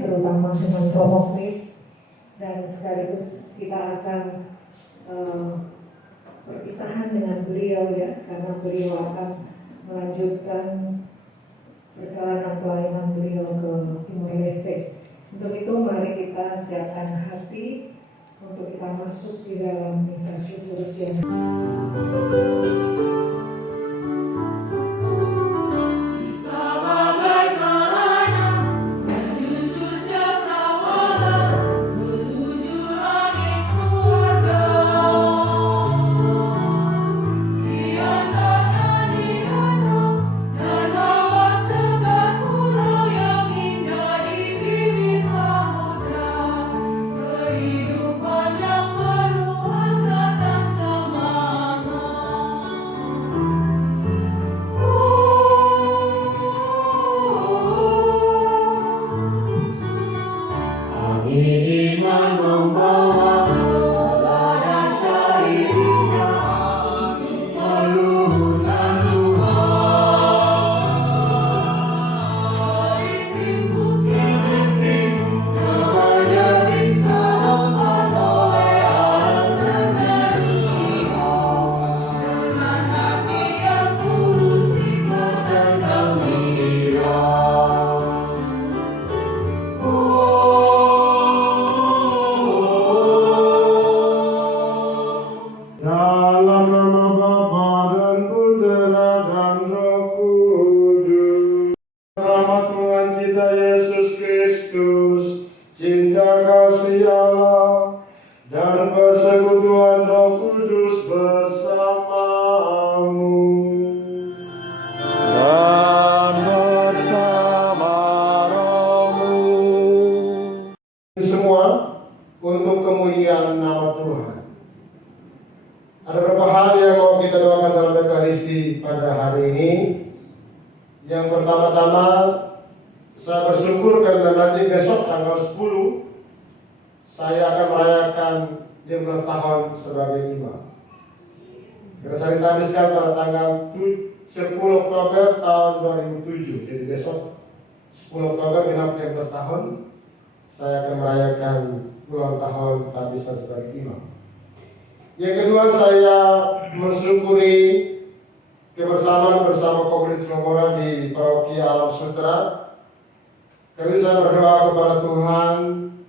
terutama dengan Romo Kris, dan sekaligus kita akan perpisahan dengan beliau ya, karena beliau akan melanjutkan perjalanan pelayanan beliau ke Timor Leste. Untuk itu mari kita siapkan hati untuk kita masuk di dalam misa syukur siang. Untuk kemuliaan nama Tuhan. Ada beberapa hal yang mau kita doakan dalam Ekaristi pada hari ini. Yang pertama-tama, saya bersyukur karena nanti besok tanggal 10 saya akan merayakan 15 tahun sebagai imam. Saya ditabiskan pada tanggal 10 Oktober tahun 2007. Jadi besok 10 Oktober genap 15 tahun saya akan merayakan ulang tahun tabisan sebagai imam. Yang kedua, saya mensyukuri kebersamaan bersama komunitas Lomora di Paroki Alam Sutra. Kali saya berdoa kepada Tuhan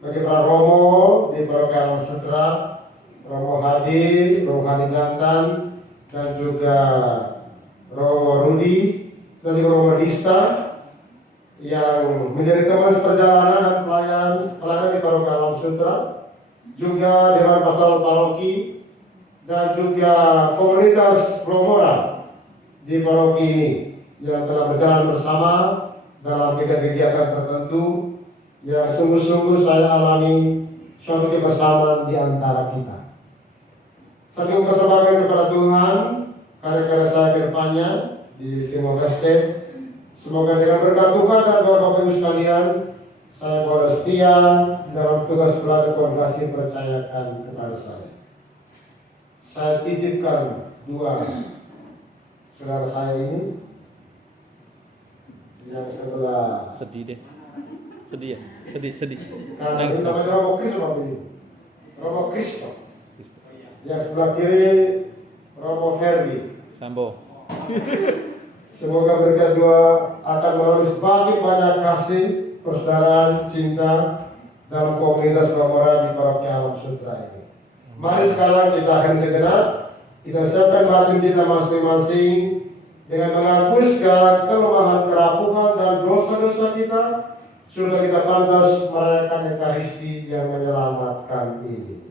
bagi para Romo di Paroki Alam Sutra, Romo Hadi Jantan, dan juga Romo Rudi dan juga Romo Dista yang menjadi teman perjalanan dan pelayanan di Paroki Alam Sutra, juga Dewan Pastoral Paroki dan juga komunitas Lomora di paroki ini yang telah berjalan bersama dalam kegiatan tertentu yang sungguh-sungguh saya alami suatu kebersamaan di antara kita. Satu persembahkan kepada Tuhan karya-karya saya ke depannya di Timor Leste. Semoga dengan berkat Tuhan dan doa Bapak Ibu sekalian, saya boleh setia dalam tugas pelayanan kongregasi percayakan kepada saya. Saya titipkan dua saudara saya ini yang sebelah sedih ya, sedih. Karena ini namanya Romo Kris, Romo Kris. Yang sebelah kiri Romo Ferdi Sambo. Semoga mereka dua akan melalui banyak kasih, persaudaraan, cinta dalam komunitas Lomora di Paroki Alam Sutra ini. Mari sekarang kita akan sejenak, kita siapkan batin kita masing-masing dengan mengakui segala kelemahan, kerapuhan dan dosa-dosa kita, sudah kita pantas merayakan Ekaristi yang menyelamatkan ini.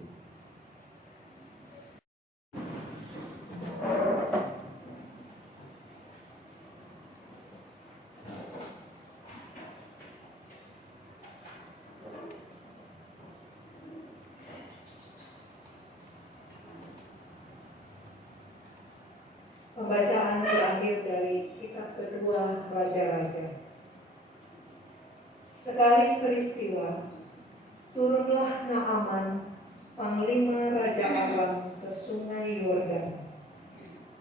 Pembacaan terakhir dari kitab kedua Raja-Raja. Sekali peristiwa, turunlah Naaman, panglima Raja Aram, ke sungai Yordan,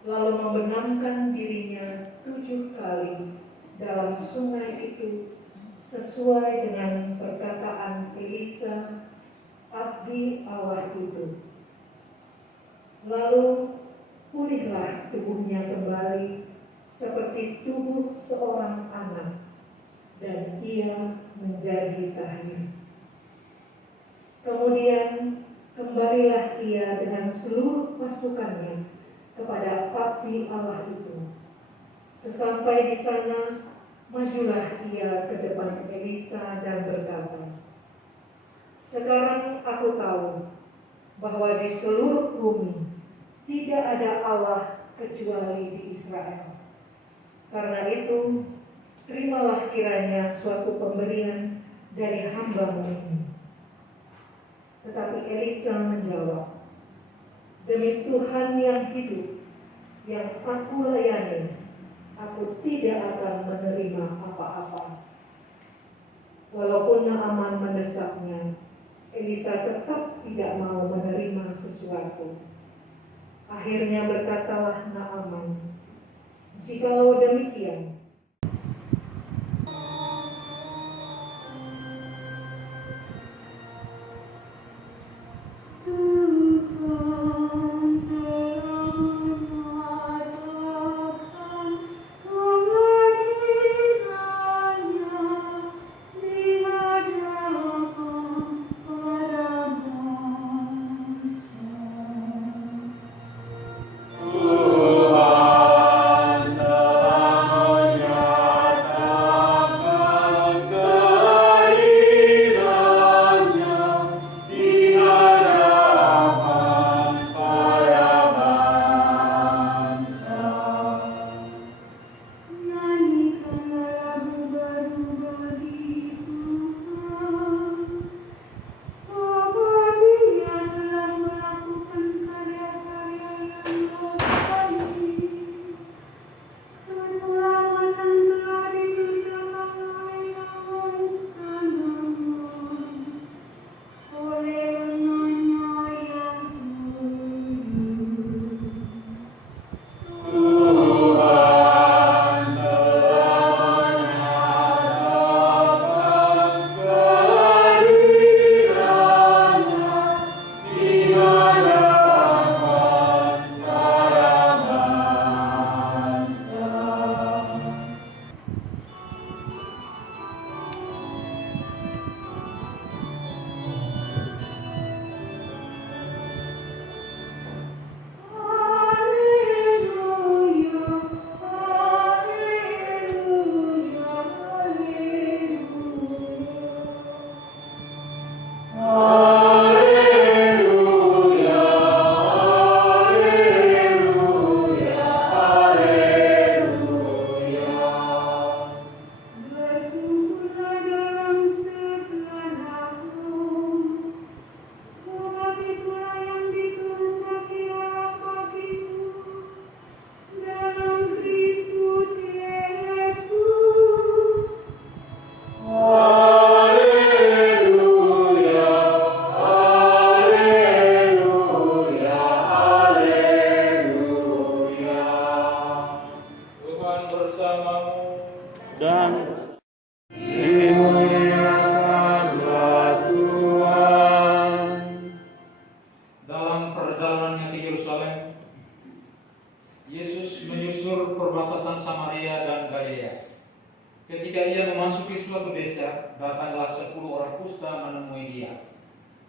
lalu membenamkan dirinya 7 kali dalam sungai itu sesuai dengan perkataan Elisa, abdi Allah itu. Lalu pulihlah tubuhnya kembali seperti tubuh seorang anak, dan ia menjadi tahir. Kemudian kembalilah ia dengan seluruh pasukannya kepada abdi Allah itu. Sesampai di sana, majulah ia ke depan Elisa dan berkata, "Sekarang aku tahu bahwa di seluruh bumi tidak ada Allah kecuali di Israel. Karena itu, terimalah kiranya suatu pemberian dari hamba-Mu ini." Tetapi Elisa menjawab, "Demi Tuhan yang hidup, yang aku layani, aku tidak akan menerima apa-apa." Walaupun Naaman mendesaknya, Elisa tetap tidak mau menerima sesuatu. Akhirnya berkatalah Naaman, "Jikalau demikian, dan dimuliakanlah Tuhan. Dalam perjalanannya ke Yerusalem, Yesus menyusur perbatasan Samaria dan Galilea. Ketika ia memasuki suatu desa, datanglah 10 orang kusta menemui dia.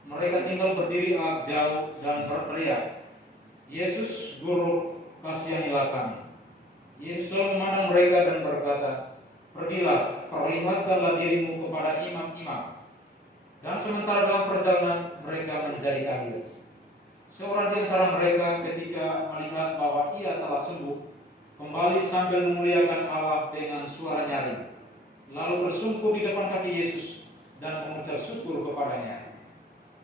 Mereka tinggal berdiri agak jauh dan berteriak, "Yesus, Guru, kasihanilah kami." Yesus memandang mereka dan berkata, "Pergilah, perlihatkanlah dirimu kepada imam-imam." Dan sementara dalam perjalanan mereka menjadi kaget. Seorang di antara mereka ketika melihat bahwa ia telah sembuh, kembali sambil memuliakan Allah dengan suara nyaring, lalu bersungguh di depan kaki Yesus dan mengucap syukur kepadanya.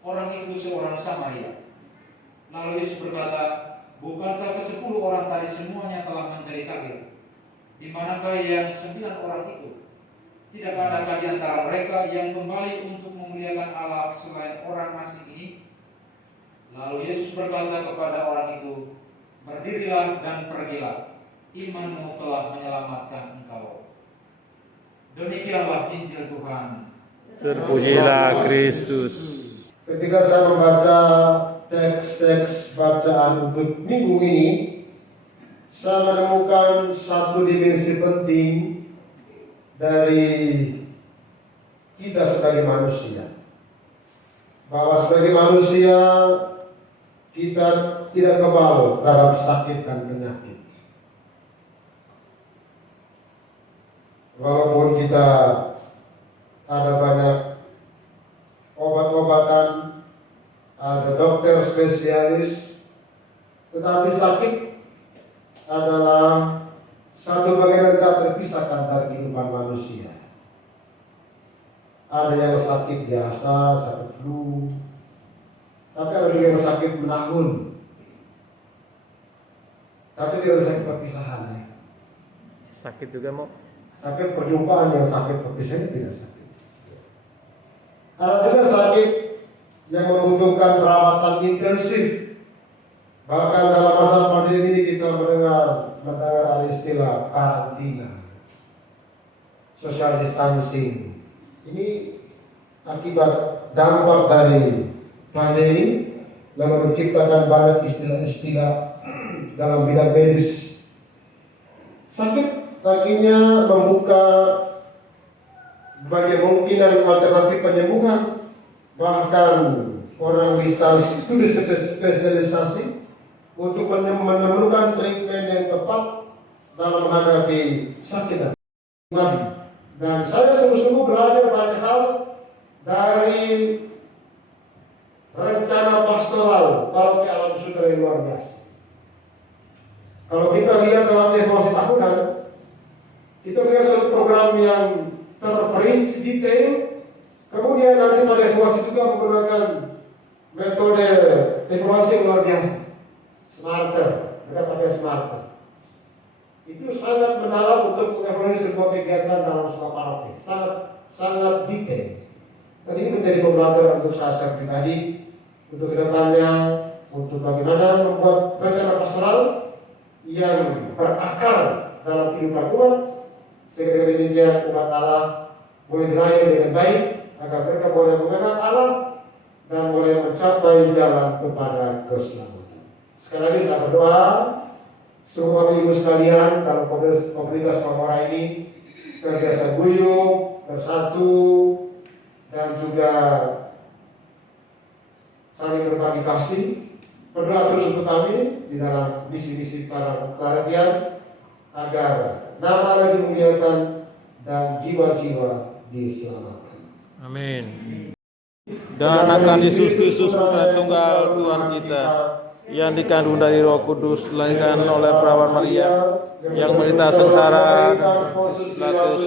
Orang itu seorang Samaria. Lalu Yesus berkata, "Bukankah ke-10 orang tadi semuanya telah menjadi kafir? Di manakah yang 9 orang itu? Tidakkah adakah di antara mereka yang kembali untuk memuliakan Allah selain orang asing ini?" Lalu Yesus berkata kepada orang itu, "Berdirilah dan pergilah, imanmu telah menyelamatkan engkau." Demikianlah Injil Tuhan. Terpujilah Kristus. Ketika saya membaca teks-teks bacaan untuk minggu ini, saya menemukan satu dimensi penting dari kita sebagai manusia. Bahwa sebagai manusia kita tidak kebal terhadap sakit dan penyakit. Walaupun kita ada banyak obat-obatan, ada dokter spesialis, tetapi sakit adalah satu bagian yang tak terpisahkan dari kehidupan manusia. Ada yang sakit biasa, sakit flu, tapi ada juga yang sakit menahun. Tapi tidak ada sakit perpisahan. Ya. Sakit juga mau. Sakit perjumpaan, yang sakit perpisahan tidak sakit. Ada juga sakit yang membutuhkan perawatan intensif. Bahkan dalam masa pandemi ini kita mendengar ada istilah karantina, social distancing. Ini akibat dampak dari pandemi lalu menciptakan banyak istilah-istilah dalam bidang medis. Sakit akhirnya membuka banyak kemungkinan alternatif penyembuhan. Bahkan orang bisa studi spesialisasi untuk menemukan treatment yang tepat dalam menghadapi sakit. Dan saya sungguh-sungguh belajar banyak hal dari rencana pastoral kalau ke alam sutra yang luar biasa. Kalau kita lihat dalam evaluasi tahunan, kita lihat satu program yang terperinci detail. Kemudian nanti pada evaluasi juga menggunakan metode evaluasi yang luar biasa, smarter, kita pakai smarter. Itu sangat mendalam untuk mengevaluasi sebuah kegiatan dalam sebuah paroki, sangat detail. Dan ini menjadi pembelajaran untuk saya pribadi, untuk kedepannya, untuk bagaimana membuat rencana pastoral yang berakar dalam kehidupan umat, sehingga demikian umat Allah boleh dilayani dengan baik, agar mereka boleh mengenal Allah dan boleh mencapai jalan kepada keselamatan. Sekali lagi saya berdoa, semua ibu sekalian dalam komunitas Mamora ini senantiasa guyup, bersatu, dan juga saling berbagi kasih. Berdoa terus untuk kami di dalam misi-misi para Klaretian agar nama Allah dimuliakan dan jiwa-jiwa diselamatkan. Amin. Dan akan Yesus Kristus Putra Tunggal Tuhan kita yang dikandung dari Roh Kudus, dilahirkan oleh perawan Maria, yang menderita sengsara dan Pilatus,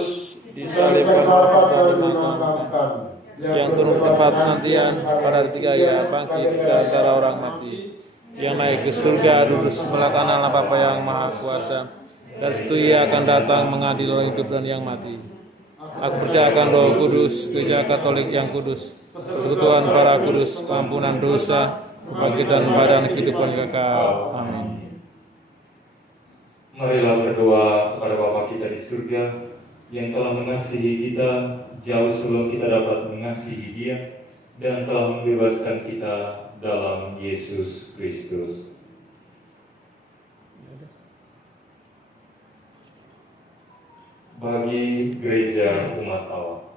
disalibkan, dan dimakamkan, yang turun ke tempat penantian pada hari ketiga ia bangkit dari antara orang mati, yang naik ke surga duduk sebelah kanan Allah Bapa yang Maha Kuasa, dan setelah ia akan datang mengadil orang hidup dan yang mati. Aku percaya akan Roh Kudus, Gereja Katolik yang kudus, persekutuan para kudus, pengampunan dosa, kebangkitan badan kehidupan kekal. Amin. Marilah berdoa kepada Bapa kita di surga yang telah mengasihi kita jauh sebelum kita dapat mengasihi Dia dan telah membebaskan kita dalam Yesus Kristus. Bagi gereja umat Allah,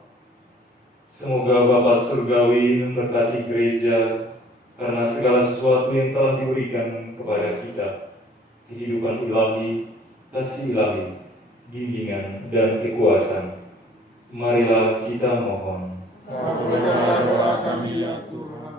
semoga Bapa Surgawi memberkati gereja karena segala sesuatu yang telah diberikan kepada kita, kehidupan ilahi, kasih ilahi, bimbingan dan kekuatan. Marilah kita mohon. Kabulkanlah doa kami ya Tuhan.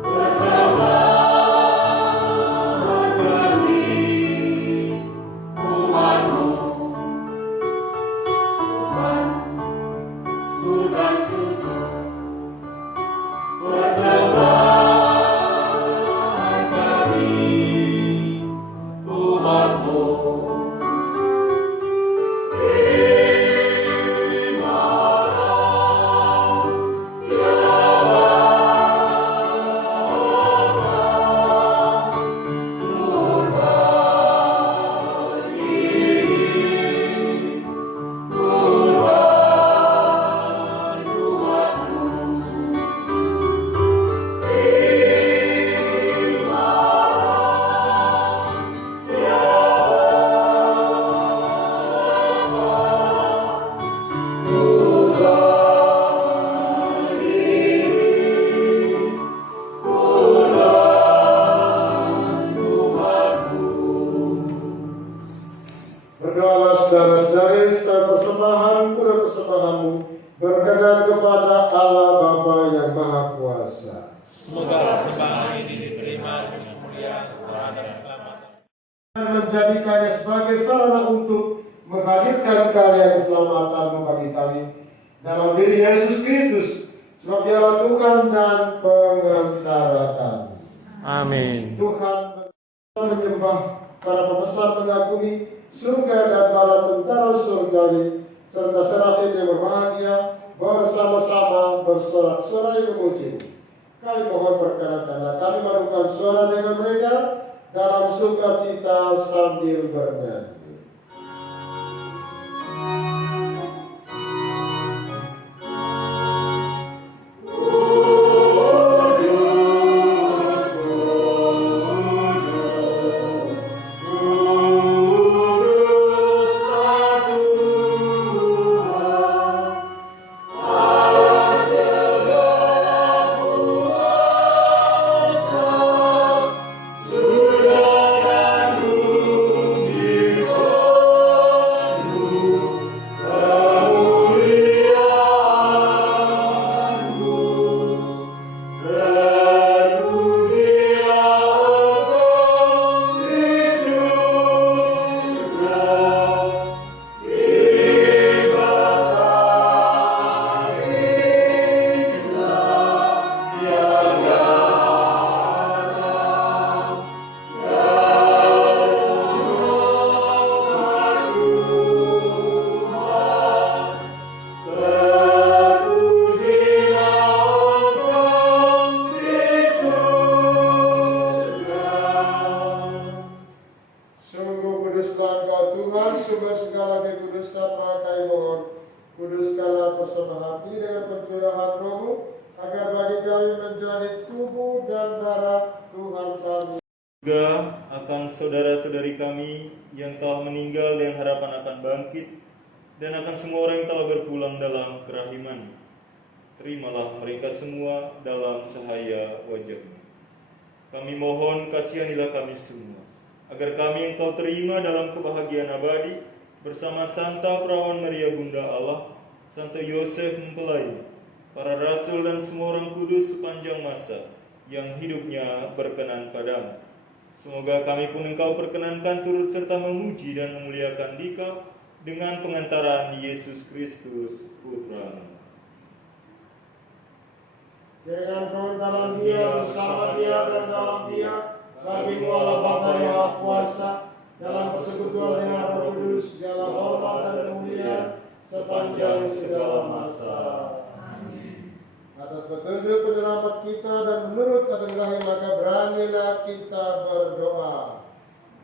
Bersama dengan kemuliaan Tuhan dan selamat. Dan menjadikannya sebagai sarana untuk menghadirkan karya keselamatan bagi kami dalam diri Yesus Kristus, sebab Dialah Tuhan dan pengantara kami. Amin. Tuhan menyembah para pembesar mengagumi surga dan para tentara surgawi serta serafim yang berbahagia bersama-sama bersorak-sorai memuji. Kami mohon perkenankanlah kami madukan suara dengan mereka dalam sukacita sambil bernyanyi. Kuduskanlah persembahan ini dengan pencurahan Roh-Mu, agar bagi kami menjadi tubuh dan darah Tuhan kami. Juga akan saudara-saudari kami yang telah meninggal dan harapan akan bangkit, dan akan semua orang yang telah berpulang dalam kerahiman. Terimalah mereka semua dalam cahaya wajah-Mu. Kami mohon kasihanilah kami semua, agar kami Engkau terima dalam kebahagiaan abadi, bersama Santa Perawan Maria Bunda Allah, Santo Yosef Mempelai, para rasul dan semua orang kudus sepanjang masa yang hidupnya berkenan padamu. Semoga kami pun Engkau perkenankan turut serta memuji dan memuliakan Dikau dengan pengantaran Yesus Kristus Putra-Mu. Dengan pengantaran Dia, bersama Dia dan dalam Dia, bagi Allah Bapa yang Maha Kuasa, dalam persekutuan dengan Roh Kudus, segala hormat dan kemuliaan sepanjang segala masa. Amin. Atas petunjuk penyelamat kita dan menurut ketentuan maka beranilah kita berdoa.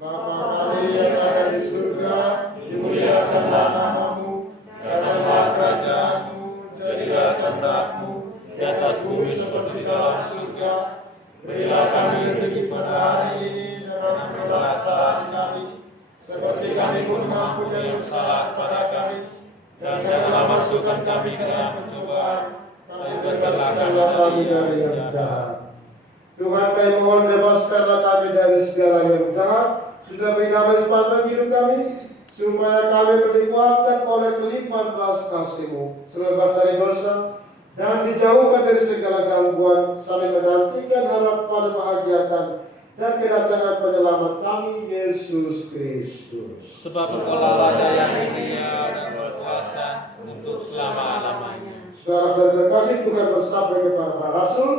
Bapa kami yang ada di surga, dimuliakanlah nama-Mu, datanglah kerajaan-Mu, jadilah kehendak-Mu di atas bumi seperti dalam surga. Berilah kami rezeki pada hari ini, dan ampunilah kesalahan kami, seperti kami pun mengampuni yang salah kepada kami, dan janganlah masukkan kami ke dalam pencobaan, tapi bebaskanlah kami dari yang jahat. Tuhan, kami mohon bebaskanlah kami dari segala yang jahat, sudah beri kami sepanjang hidup kami, supaya kami dikuatkan oleh kelimpahan belas kasih-Mu, selepas dari dosa, dan dijauhkan dari segala gangguan, saling menantikan harap pada bahagiakan dan kedatangan penyelamat kami, Yesus Kristus. Sebab Engkaulah Raja yang mulia dan berkuasa untuk selama-lamanya. Saudara terkasih, Tuhan bersabda kepada para rasul,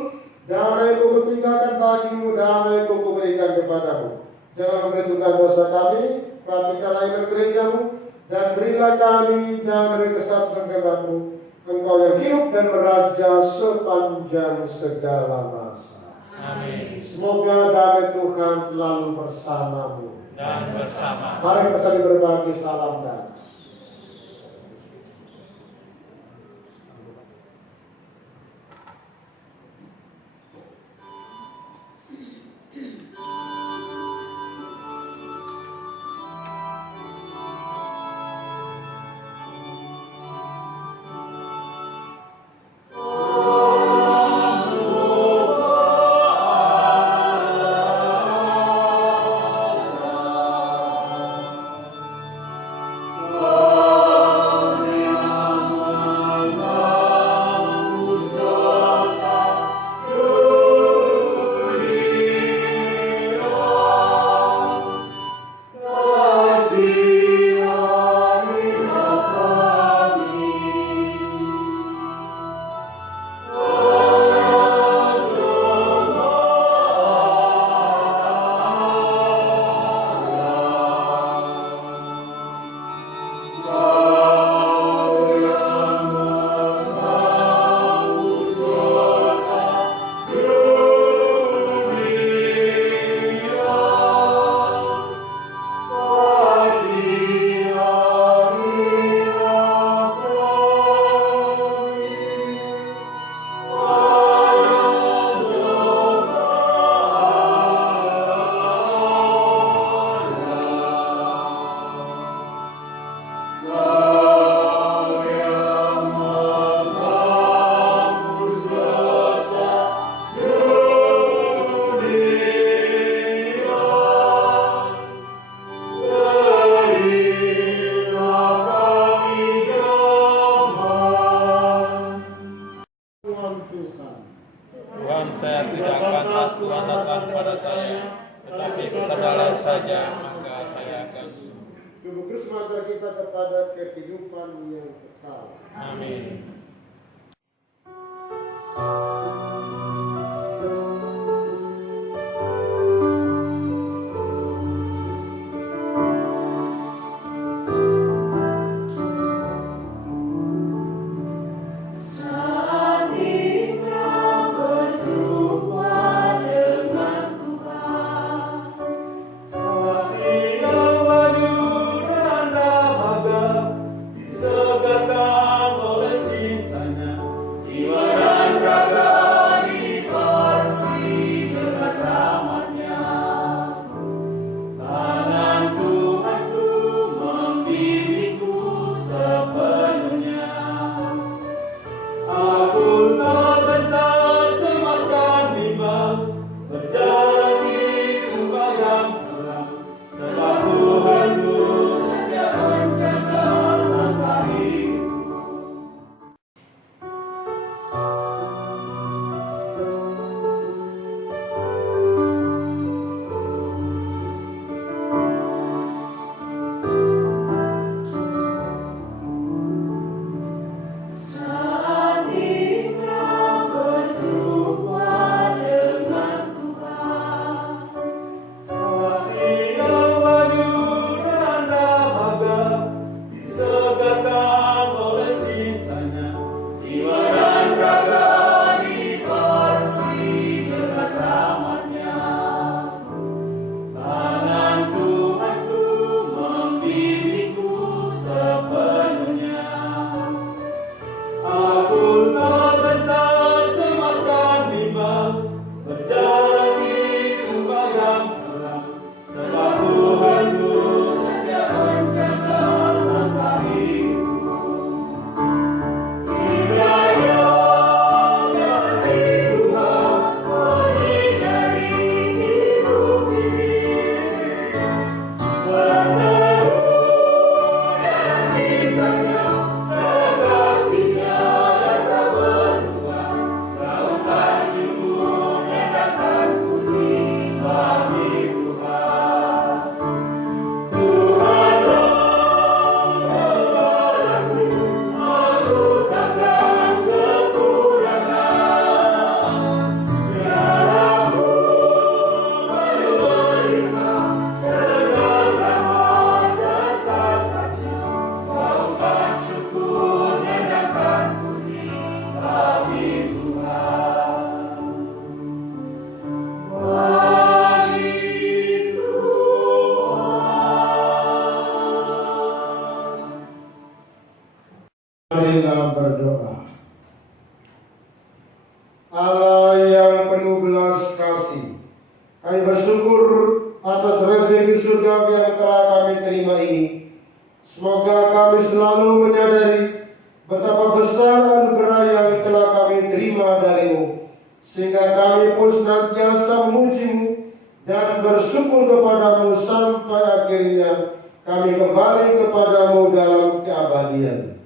damai Ku tinggalkan bagimu, damai Ku berikan kepadamu. Jangan memperhitungkan dosa kami, perhatikanlah iman gereja-Mu, dan berilah kami damai kesatuan kehendak-Mu. Engkau yang hidup dan meraja sepanjang segala masa. Amin. Semoga damai Tuhan selalu bersama-Mu. Dan bersama. Mari kita saling berbagi salam damai. datang pada saya, tetapi sekadar saja maka saya akan sembuh. Tubuh Kristus mengantar kita kepada kehidupan yang kekal. Amin. Marilah berdoa. Allah yang penuh belas kasih, kami bersyukur atas rezeki surga yang telah kami terima ini. Semoga kami selalu menyadari betapa besar anugerah yang telah kami terima darimu, sehingga kami pun senantiasa memujimu dan bersyukur kepadamu sampai akhirnya kami kembali kepadamu dalam keabadian.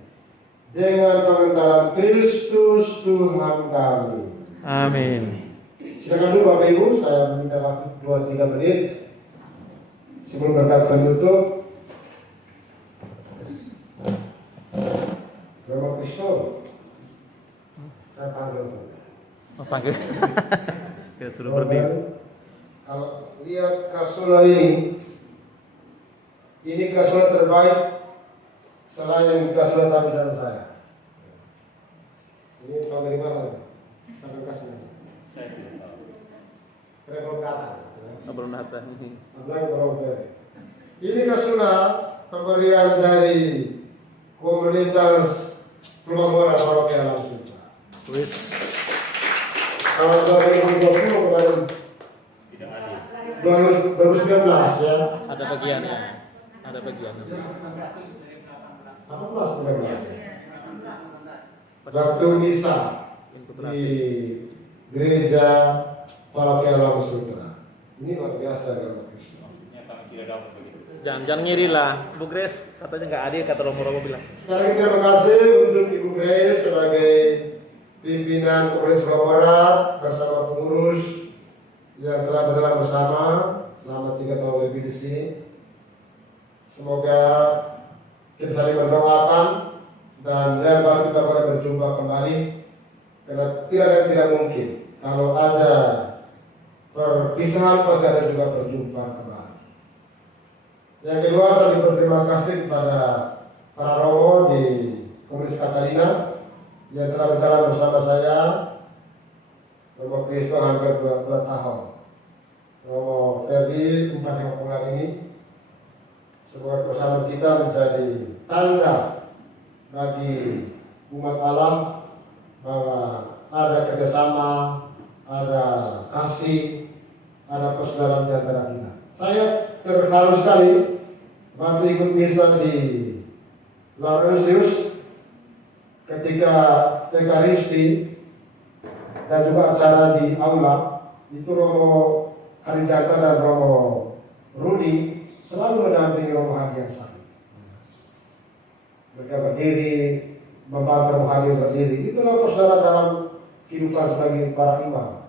Dengan pengentaran Kristus Tuhan kami. Amin. Silakan dulu Bapak Ibu, saya minta waktu 2-3 menit sebelum berkat penutup. Bapak Kristus, saya panggil saja. Oh, panggil. Oke, suruh berdiri. Kalau lihat kasula ini kasula terbaik selain kasula tabisan saya. Ini tahu dari mana? Sampai kasih. Revokator. Abronata. Ini kasula pemberian dari komunitas Pelomboran Parokial Langsung. Wis. Tahun 2020 kemarin. 2019 ya. Ada bagiannya. Ada bagiannya. Apa kelas program? Waktu misa di gereja Parokial Langsung. Ini luar biasa dalam Kristus. Jangan ngiri lah, Bu Grace katanya nggak adil kata Romo bilang. Sekali lagi terima kasih untuk Ibu Grace sebagai pimpinan Komunitas Jawa Barat bersama pengurus yang telah berjalan bersama selama 3 tahun lebih di sini. Semoga kita saling mendoakan dan yang baru kita boleh berjumpa kembali, karena tidak mungkin kalau ada perpisahan pasti ada juga berjumpa kembali. Yang kedua, saya berterima kasih kepada para romo di Komunitas Catalina yang telah berjalan bersama saya. Romo Kristo hampir 2 tahun, Romo Ferdi 4 bulan ini. Sebuah bersama kita menjadi tanda bagi umat Allah bahwa ada kerjasama, ada kasih, ada persaudaraan di antara kita. Saya terharu sekali waktu ikut misa di Laurentius ketika Ekaristi dan juga acara di aula itu. Romo Harijata dan Romo Rudi selalu mendampingi Romo Hadi yang sakit. Mereka berdiri, membantu Romo Hadi berdiri. Itulah saudara dalam kehidupan sebagai para imam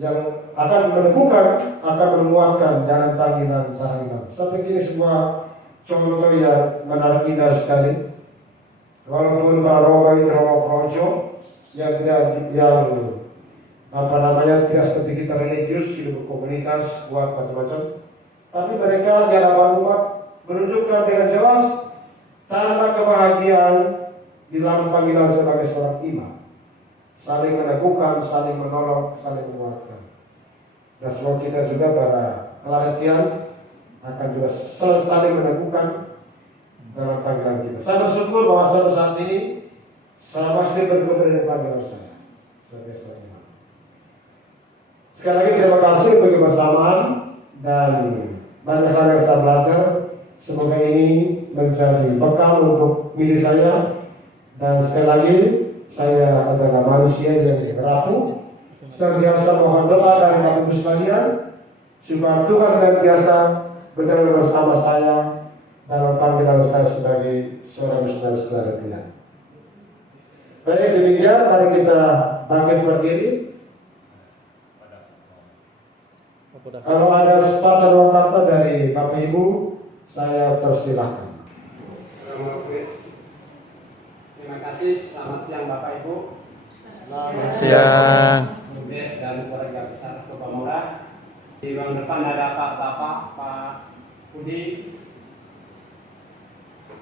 yang akan meneguhkan, akan menguatkan jalan panggilan para imam. Saya pikir ini sebuah contoh yang menarik, indah sekali. Walaupun para Romo itu Romo Projo yang tidak tidak seperti kita religius, hidup komunitas, buat macam-macam, tapi mereka di hadapan umat menunjukkan dengan jelas tanda kebahagiaan di dalam panggilan sebagai seorang imam, saling meneguhkan, saling menolong, saling menguatkan. Dan semoga kita juga para pelatihan akan juga saling meneguhkan dalam panggilan kita. Saya bersyukur bahwa saat ini saya masih bergumul dengan panggilan saya sebagai seorang imam. Sekali lagi terima kasih untuk kebersamaan dan banyak hal yang saya belajar. Semoga ini menjadi bekal untuk diri saya. Dan sekali lagi, saya adalah manusia yang beraku. Senantiasa mohon doa dari Bapak Ibu sekalian supaya Tuhan senantiasa berjalan bersama saya dalam panggilan saya sebagai seorang Muslim saudara kita. Baik, demikian mari kita bangkit berdiri. Kalau ada sepatah kata dari Bapak Ibu, saya persilahkan. Terima kasih. Selamat siang Bapak Ibu. Selamat siang. Dan keluarga besar Kopamora. Di ruang depan ada Pak Bapak, Pak Budi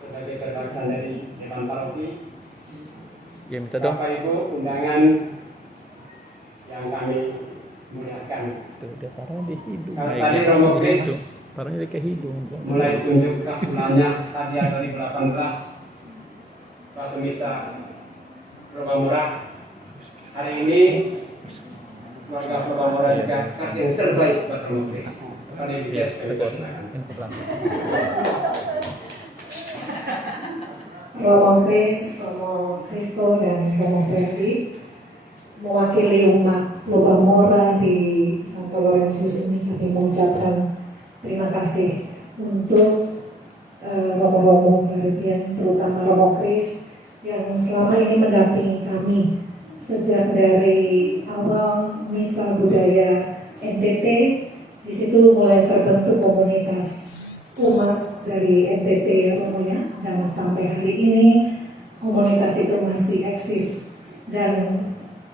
sebagai perwakilan dari Dewan Paroki. Ya, minta dong. Bapak Ibu undangan yang kami muliakan. Udah parah di hidung. Kalau tadi Romo Kris Parahnya ke hidung. mulai tunjuk kasulanya hadiah dari 18 Pak Misa Kopamora. Hari ini keluarga Kopamora juga kasih yang terbaik buat Romo Kris. Kali ini dia Romo Kris, Romo Kristo dan Romo Ferdi mewakili umat Kopamora di Santo Laurentius ini, kami mengucapkan terima kasih untuk Romo-Romo bagian, terutama Romo Kris yang selama ini mendampingi kami sejak dari awal misa budaya NTT. Di situ mulai terbentuk komunitas umat dari NTT Romonya, dan sampai hari ini komunitas itu masih eksis. Dan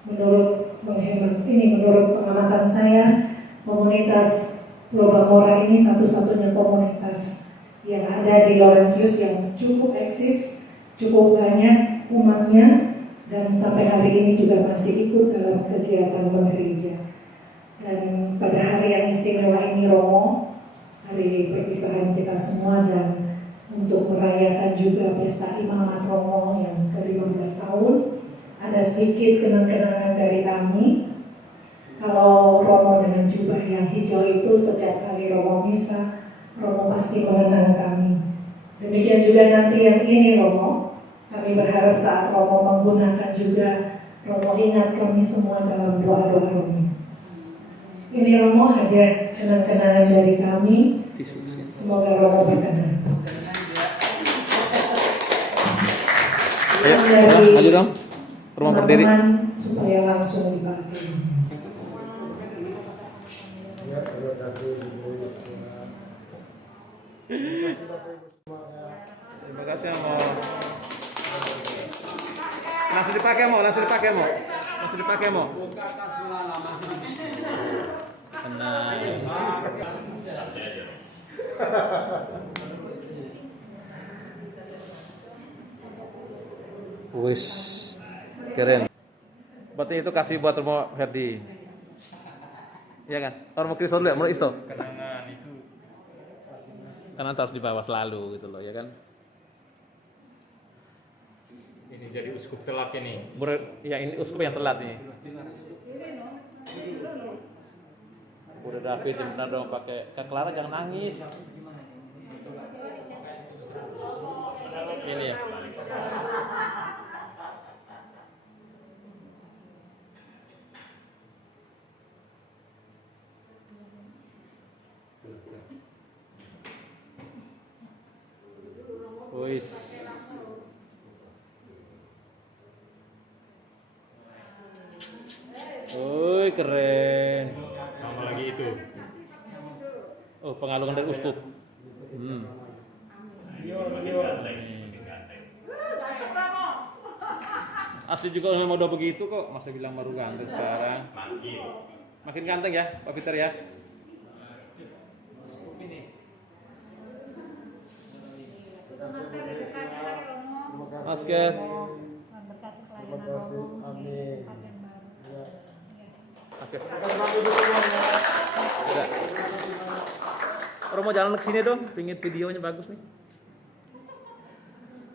menurut pengamatan saya, komunitas Kopamora ini satu-satunya komunitas yang ada di Laurentius yang cukup eksis, cukup banyak umatnya, dan sampai hari ini juga masih ikut dalam kegiatan bergereja. Dan pada hari yang istimewa ini Romo, hari perpisahan kita semua, dan untuk merayakan juga pesta imamat Romo yang ke-15 tahun, ada sedikit kenang-kenangan dari kami. Kalau Romo dengan jubah yang hijau itu, setiap kali Romo misa, Romo pasti mengenang kami. Demikian juga nanti yang ini Romo, kami berharap saat Romo menggunakan juga, Romo ingat kami semua dalam doa-doa Romo. Ini Romo ada kenang-kenangan dari kami. Semoga Romo berkenan. Ayo dong, rumah berdiri. Supaya langsung dipakai. kasih Ibu. Terima kasih Bapak Ibu semuanya. Terima kasih Mo. Langsung dipakai Mo. Tenang. Wis keren. Berarti itu kasih buat Romo Ferdi. Iya kan? Romo Kristus dulu ya, menurut Isto. Kenangan itu. Karena harus dibawa selalu gitu loh, ya kan? Ini jadi uskup telat ini. Ya ini uskup yang telat nih. Udah David yang benar dong pakai Kak Clara jangan nangis. Ini ya. Wis. Woi keren. Sama lagi itu. Oh pengalungan dari uskup. Asli juga memang udah begitu kok, masa bilang baru ganteng sekarang. Makin ganteng ya, Pak Peter ya. Masker. Terima kasih. Amin. Ya. Oke. Udah. Romo jalan ke sini dong, pingin videonya bagus nih.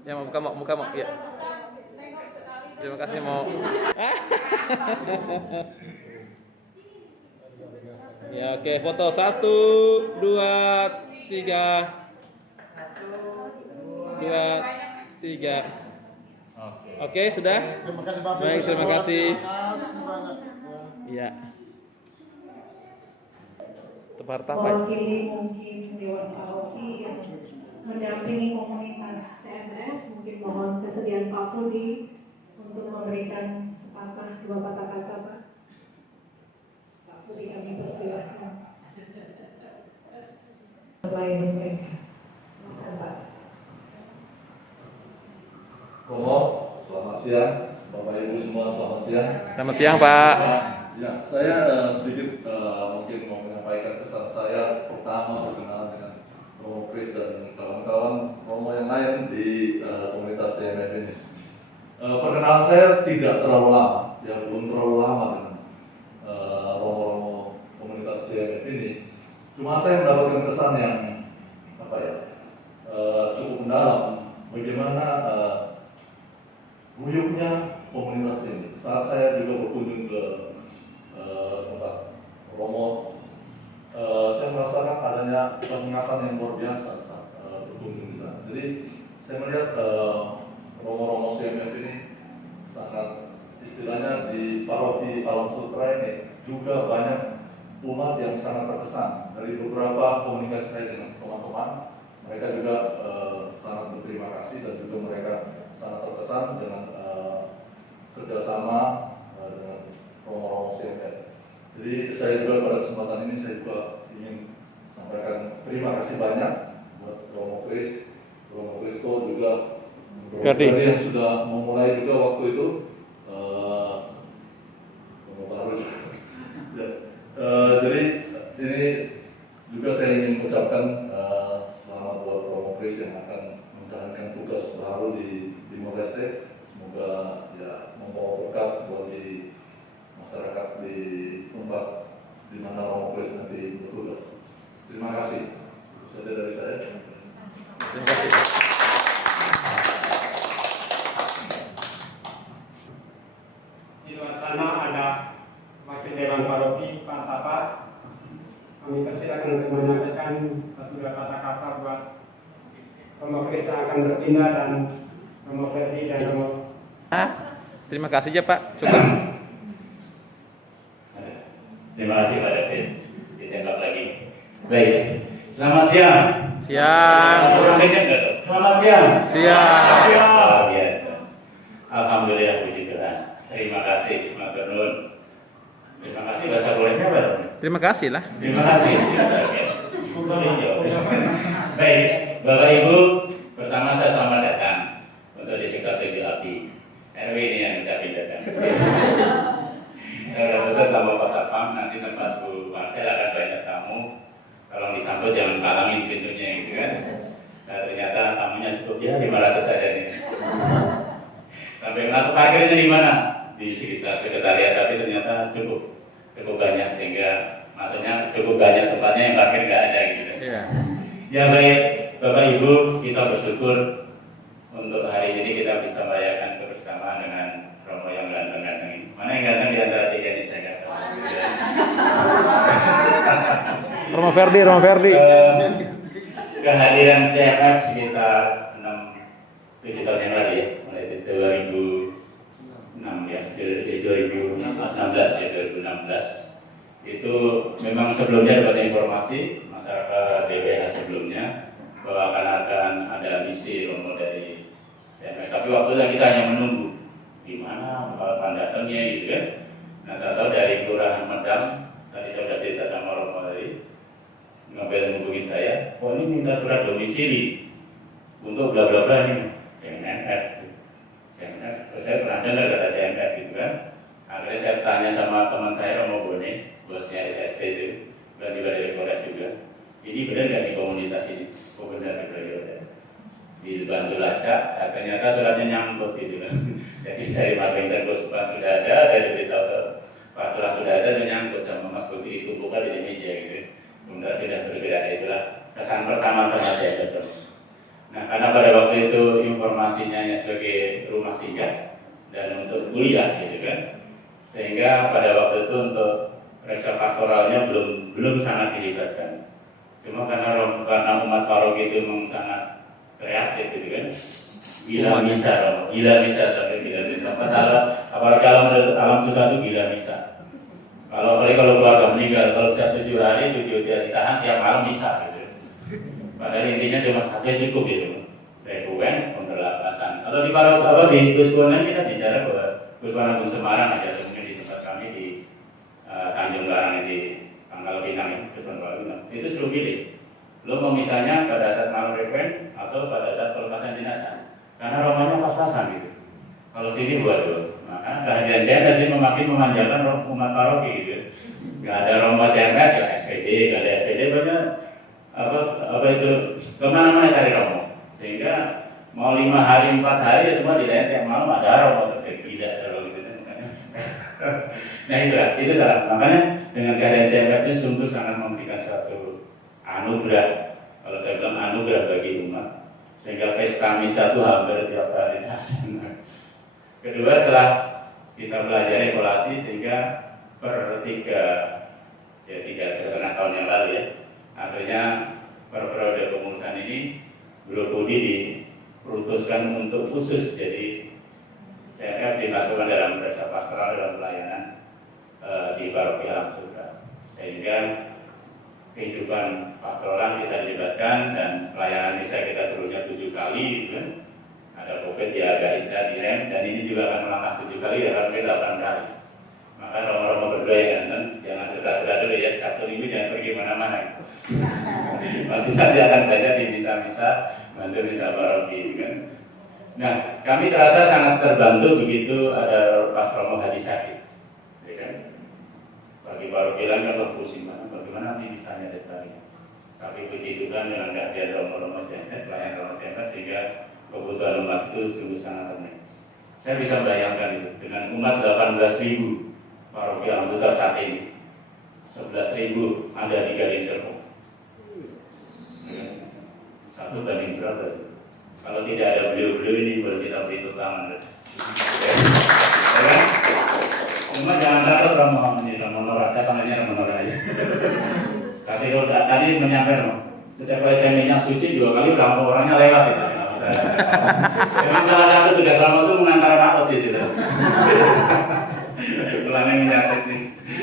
Ya mau muka mau, ya. Terima kasih mau. Ya oke, foto 1, 2, 3. 2, 3. Oke, sudah? Terima kasih Bapak Ibu Baik, terima semua. kasih. Terima kasih banyak. Ya. Iya. Tebar tapai. Mewakili mungkin Dewan Paroki yang mendampingi komunitas CMF, mungkin mohon kesediaan Pak Budi untuk memberikan sepatah dua patah kata Pak. Pak Budi kami persilahkan. Melayani mereka. Silakan, Pak. Romo, selamat siang. Bapak Ibu semua, selamat siang. Selamat siang, Pak. Ya, saya sedikit mungkin mau menyampaikan kesan saya pertama berkenalan dengan Romo Kris dan kawan-kawan Romo yang lain di komunitas CMF ini. Perkenalan saya tidak terlalu lama, ya belum terlalu lama dengan Romo-Romo komunitas CMF ini. Cuma saya mendapatkan kesan yang apa ya, cukup mendalam. Bagaimana guyupnya komunitas ini. Saat saya juga berkunjung ke tempat Romo, saya merasakan adanya pengingatan yang luar biasa saat berkunjung di sana. Jadi saya melihat Romo-Romo CMF ini sangat, istilahnya di paroki Alam Sutra ini juga banyak umat yang sangat terkesan. Dari beberapa komunikasi saya dengan teman-teman, mereka juga sangat berterima kasih dan juga mereka sangat terkesan dengan kerjasama dengan Romo-Romo CMF. Jadi saya juga pada kesempatan ini saya juga ingin sampaikan terima kasih banyak buat Romo Kris, Romo Kristo juga Ferdi yang sudah memulai juga waktu itu Romo baru juga. Ya. Jadi ini juga saya ingin ucapkan selamat buat Romo Kris yang akan menjalankan tugas baru di Timor Leste. Semoga ya membawa berkat bagi masyarakat di tempat di mana Romo Kris nanti bertugas. Terima kasih. Itu saja dari saya. Terima kasih. Di luar sana ada Wakil Dewan Paroki Pak Tapa. Kami persilakan untuk menyampaikan satu dua kata-kata buat Romo Kris yang akan berpindah dan Romo Ferdi dan Romo. Terima kasih ya Pak. Cukup. Terima kasih Pak David. Ditembak lagi. Baik. Selamat siang. Siang. Kurang kenyang nggak tuh? Selamat siang. Siang. Luar biasa. Alhamdulillah puji Tuhan. Terima kasih Matur Nuwun. Terima kasih bahasa bolehnya apa? Terima kasih lah. Terima kasih. Baik, Bapak Ibu, pertama saya selamat datang untuk di sekitar api. RW ini yang kita pindahkan. Saya pesan sama Pak Satpam, nanti tempat Bu Marcel akan banyak tamu. Kalau disambut jangan kalangin pintunya gitu kan. Nah, ternyata tamunya cukup ya 500 saja nih. Sampai kenapa parkirnya di mana? Di sekitar sekretariat, tapi ternyata cukup banyak sehingga maksudnya cukup banyak tempatnya yang parkir nggak ada gitu. Iya. Ya baik, Bapak Ibu, kita bersyukur untuk hari ini kita bisa merayakan kebersamaan dengan Romo yang ganteng-ganteng ini. Mana yang ganteng di antara tiga ini saya nggak tahu. Romo Ferdi. Kehadiran CFF sekitar 7 tahun yang lalu ya, mulai 2006 ya, 2016 itu memang sebelumnya dapat informasi masyarakat DPH sebelumnya bahwa akan ada misi Romo dari CFF. Tapi waktu itu kita hanya menunggu di mana kapan datangnya gitu kan. Nah, tahu dari Kelurahan Medang tadi saya sudah cerita sama Romo tadi ngabel hubungin saya, oh ini minta surat domisili untuk bla bla bla ini CMF. Terus saya pernah dengar kata CMF gitu kan. Akhirnya saya tanya sama teman saya Romo Bone, bosnya SC itu, dan juga dari Polres juga. Ini benar nggak di komunitas ini? Oh benar di dibantu lacak, ternyata suratnya nyangkut gitu kan. Jadi dari Marwinter Kospa sudah ada, dari berita Pastora sudah ada, dan nyangkut sama Mas Budi itu bukan di meja gitu. Sebenarnya tidak berbeda, itulah kesan pertama sama saya betul. Nah, karena pada waktu itu informasinya hanya sebagai rumah singgah dan untuk kuliah gitu kan, sehingga pada waktu itu untuk reksa pastoralnya belum sangat dilibatkan. Cuma karena umat paroki itu memang sangat kreatif gitu kan, gila bisa masalah apalagi alam suka itu gila bisa. Kalau keluarga meninggal, kalau 7 hari 7 dia ditahan tiap malam bisa gitu. Padahal intinya cuma saja cukup gitu. Rekuen pemberlapasan. Kalau di Kuskuanan kita bicara bahwa Kuskuanan Agung Semarang ada mungkin di tempat kami di Tanjung Garang di Pangkal Pinang itu suruh pilih. Lo mau misalnya pada saat malam rekuen atau pada saat pelepasan jenazah. Karena romanya pas-pasan gitu. Kalau sini waduh, maka kehadiran saya tadi makin memanjakan umat paroki gitu. Gak ada Romo CMF, ya SPD, gak ada SPD banyak apa itu kemana-mana cari Romo. Sehingga mau 5 hari 4 hari ya semua dilihat tiap malam ada Romo tidak selalu gitu. Nah itu salah. Makanya dengan kehadiran CMF itu sungguh sangat memberikan suatu anugerah. Kalau saya bilang anugerah bagi umat. Sehingga pesta misa itu hampir tiap hari. Kedua, setelah kita belajar evaluasi sehingga per 3,5 tahun yang lalu ya, akhirnya per periode kepengurusan ini Bro Budi diputuskan untuk khusus jadi CFF dimasukkan dalam reksa pastoral dalam pelayanan di paroki Alam Sutra, sehingga kehidupan pastoral kita dilibatkan dan pelayanan misa kita sebelumnya 7 kali gitu kan. Ada COVID ya agak istirahat di rem, dan ini juga akan melangkah 7 kali ya sampai 8 kali. Maka Romo-Romo berdua yang jangan suka-suka dulu ya, Sabtu Minggu jangan pergi mana-mana. Nanti akan belajar diminta misa, bantu misa paroki kan. Nah, kami terasa sangat terbantu begitu ada Pas Romo Haji Sakit, ya kan? Bagi paroki lain kan pusing banget, bagaimana nanti misalnya lestari. Tapi begitu kan dengan kehadiran Romo-Romo Jenderal, pelayan Romo Jenderal sehingga kebutuhan umat itu sungguh sangat termenuhi. Saya bisa bayangkan itu dengan umat 18.000 paroki Alam Sutra saat ini, 11.000 ada di Gading Serpong. 1 banding berapa? Kalau tidak ada beliau-beliau ini boleh kita beri tepuk tangan. Cuma jangan takut Romo Nora, saya panggilnya Romo Nora aja. Tapi kalau tadi menyampaikan, setiap kali saya minyak suci 2 kali langsung orangnya lewat itu. Memang salah satu tugas Romo itu mengantar rapot gitu. Pelayanan minyak suci.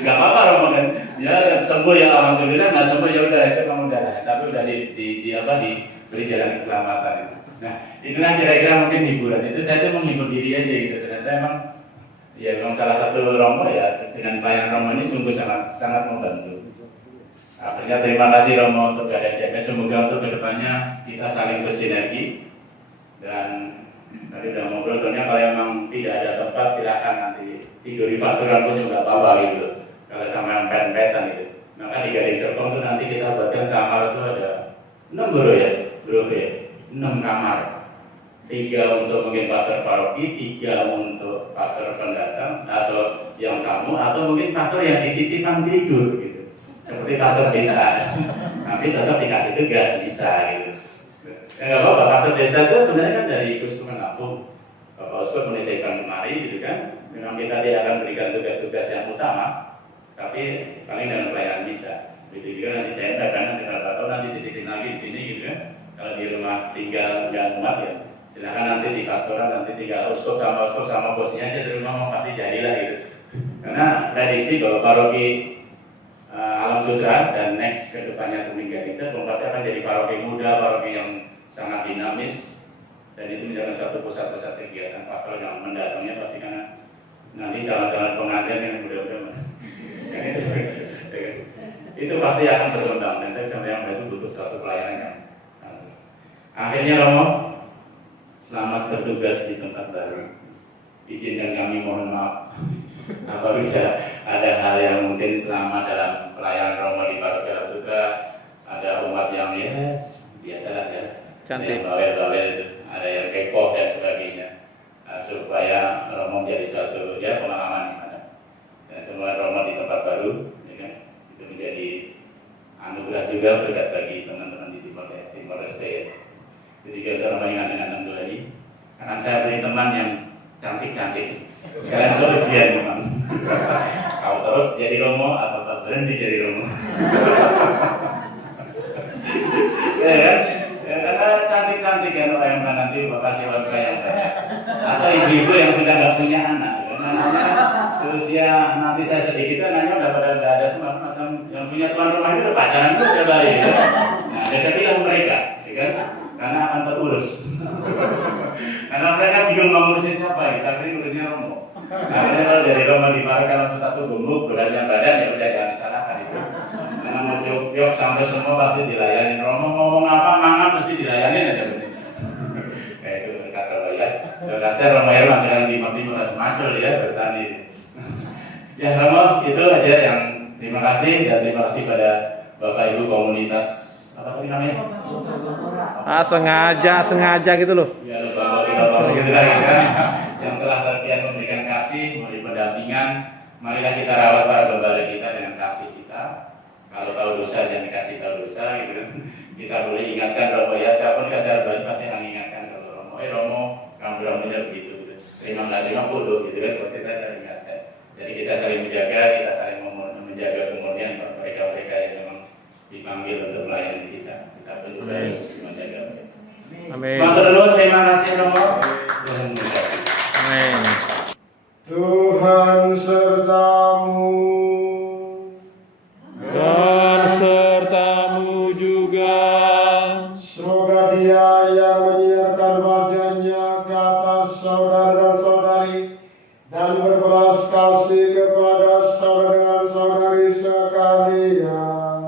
Gak apa-apa Romo kan. Ya sembuh ya alhamdulillah, nggak sembuh ya udah itu kamu udah. Tapi udah diberi jalan keselamatan. Nah itulah kira-kira mungkin hiburan. Itu saya tuh menghibur diri aja gitu. Ternyata memang salah satu Romo ya dengan pelayanan Romo ini sungguh sangat membantu. Akhirnya terima kasih Romo untuk keadaan CMS. Semoga untuk kedepannya kita saling bersinergi. Dan tadi udah ngobrol, soalnya kalau emang tidak ada tempat silahkan nanti tidur di pastoran pun juga apa-apa gitu. Kalau sama yang pet-petan gitu. Maka di Gading Serpong itu nanti kita buatkan kamar itu ada 6 bro ya, 6 kamar. 3 untuk mungkin pastor paroki, 3 untuk pastor pendatang atau yang tamu, atau mungkin pastor yang dititipkan tidur gitu. Seperti pastor desa, nanti tetap dikasih tugas bisa gitu. Ya nggak apa-apa, pastor desa itu sebenarnya kan dari Kuskupan Lampung. Bapak Uskup menitipkan kemari gitu kan. Memang kita tidak akan berikan tugas-tugas yang utama, tapi paling dalam pelayanan bisa. Begitu juga nanti saya kan nanti titipin lagi di sini gitu kan. Kalau di rumah tinggal nggak muat ya, silakan nanti di pastoran nanti tinggal uskup sama bosnya aja di rumah mau pasti jadilah gitu. Karena prediksi bahwa paroki Alam Sutra dan next ke depannya Tuming Gading Serpong pasti akan jadi paroki muda, paroki yang sangat dinamis, dan itu menjadi suatu pusat-pusat kegiatan pastoral yang mendatangnya pasti karena nanti calon-calon pengantin yang muda-muda itu pasti akan berkembang, dan saya sampai itu butuh suatu pelayanan yang akhirnya Romo, selamat bertugas di tempat baru. Izinkan kami mohon maaf apabila ada hal yang mungkin selama dalam pelayanan Romo di Paroki Alam Sutra ada umat yang biasalah ya, Cantik. ada yang bawel-bawel itu, ada yang kepo dan sebagainya, supaya Romo menjadi suatu ya pengalaman yang ada, dan semua Romo di tempat baru ya kan, itu menjadi anugerah juga berkat bagi teman-teman di Timor Leste. Jadi kita Romo ingat-ingat dulu lagi, karena saya beri teman yang cantik-cantik. Sekarang itu ujian memang. Kau terus jadi Romo atau tak berhenti jadi Romo? Ya kan? Ya, karena cantik-cantik kan orang yang nanti bapak siapa yang atau ibu-ibu yang sudah nggak punya anak. Anaknya seusia nanti saya sedikit anaknya udah pada nggak ada semua macam yang punya tuan rumah itu udah pacaran tuh udah balik. Ya. Nah, saya bilang mereka, ya kan? Karena akan terurus. Karena mereka bingung mau ngurusnya siapa, kita beri ngurusnya Romo. Karena kalau dari Romo di Paroki Alam Sutra tuh gemuk, beratnya badan ya udah jangan disalahkan itu. Karena mau jauh sampai semua pasti dilayani. Romo ngomong apa, mangan pasti dilayani aja bener. Kayak itu kata Romo ya. Terima kasih Romo ya masih yang di Timur Macul ya bertani. Ya Romo itu aja yang terima kasih, dan terima kasih pada Bapak Ibu komunitas apa tadi namanya? Sengaja gitu loh. Ya, Bapak gitu kan. Yang telah sekian memberikan kasih, memberi pendampingan. Marilah kita rawat para gembala kita dengan kasih kita. Kalau tahu dosa jangan dikasih tahu dosa gitu kan. Kita boleh ingatkan Romo ya, siapa nih kasih baik pasti akan ingatkan kalau Romo. Romo, kamu begitu gitu. Terima kasih bodoh gitu kan, kalau kita saling ingatkan. Jadi kita saling menjaga, kita saling menjaga kemurnian mereka-mereka yang memang dipanggil untuk melayani kita. Kita pun juga harus menjaga. Amin. Terima kasih Romo. Amin. Tuhan sertamu. Dan sertamu juga. Semoga Dia yang menyertakan wajahnya ke atas saudara dan saudari dan berbelas kasih kepada saudara dan saudari sekalian.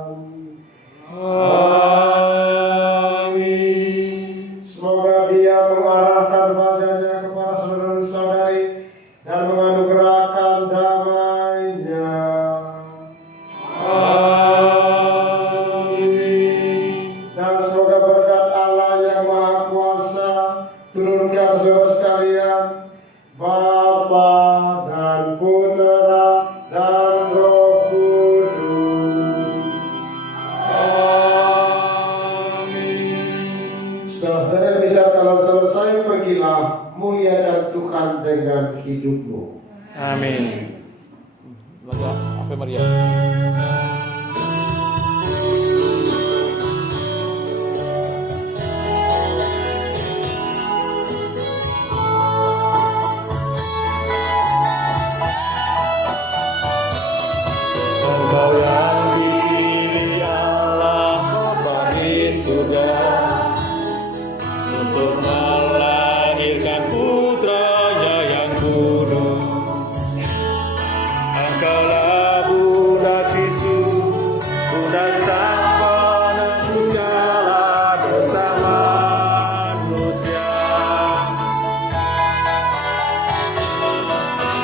Amin. Semoga Dia mengarahkan wajahnya kepada saudara dan saudari dan menganugerahkan damai-Nya. Dan semoga berkat Allah yang Maha Kuasa turun ke atas saudara sekalian, Bapa dan Putra dan Roh Kudus. Saudara bisa kalau selesai pergilah, muliakan Tuhan dengan hidupmu. Amin. Ave Maria. Engkau yang dipilih Allah dari surga untuk melahirkan putranya yang kudus. Engkaulah budak Kristus dan Sang Penebus segala dosa manusia.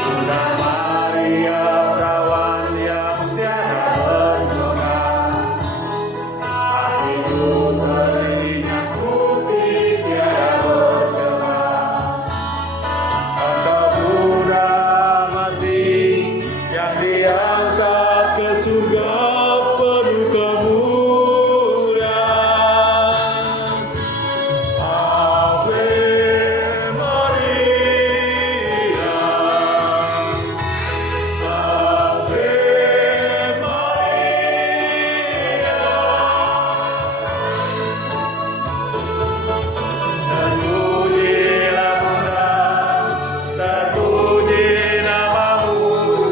Bunda Maria, perawan yang tiada berguna, hatiku berminyak putih tiada bercela. Engkau Bunda Masih yang diangkat ke surga penuh kemuliaan. Ave Maria, Ave Maria. Terpujilah Bunda, terpuji namamu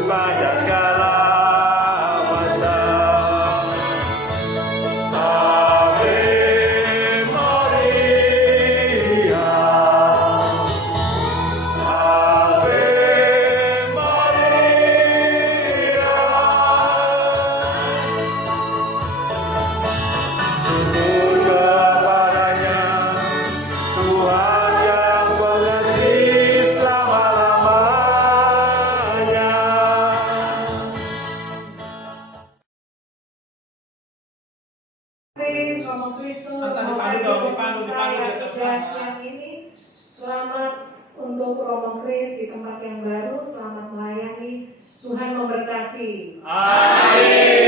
pada segala masa. Ave Maria, Ave Maria. Sujud kepadanya, Tuhan yang mengasihi selama-lamanya. Selamat Kristus, siang ini. Selamat untuk Romo Kris di tempat yang baru, selamat melayani. Tuhan memberkati. Terima kasih.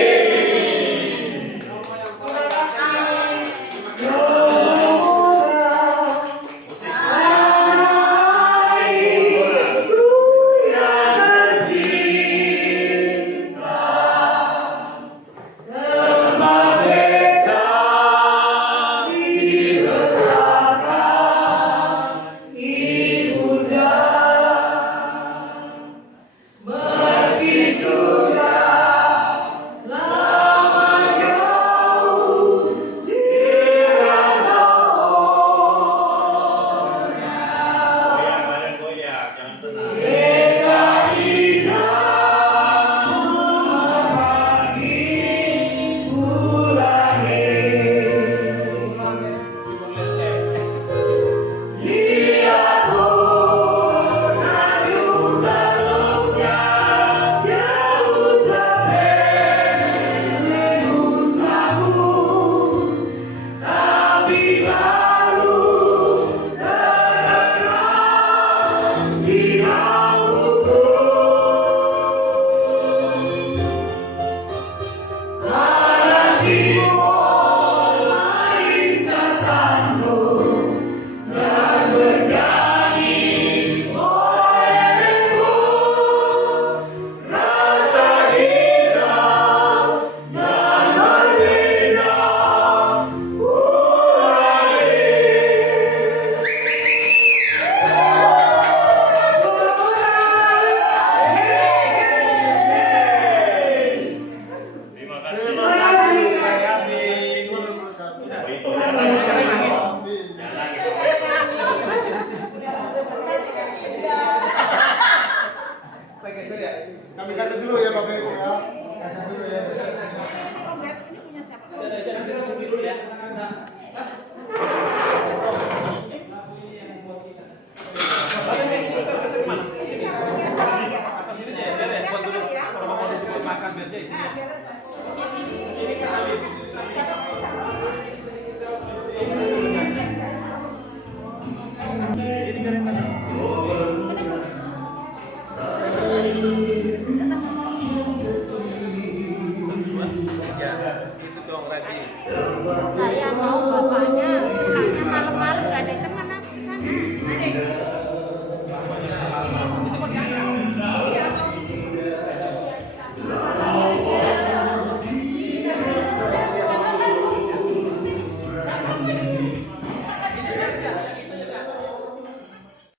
Kami kata dulu ya Bapak Ibu ya. Kata dulu ya. Saya mau bapaknya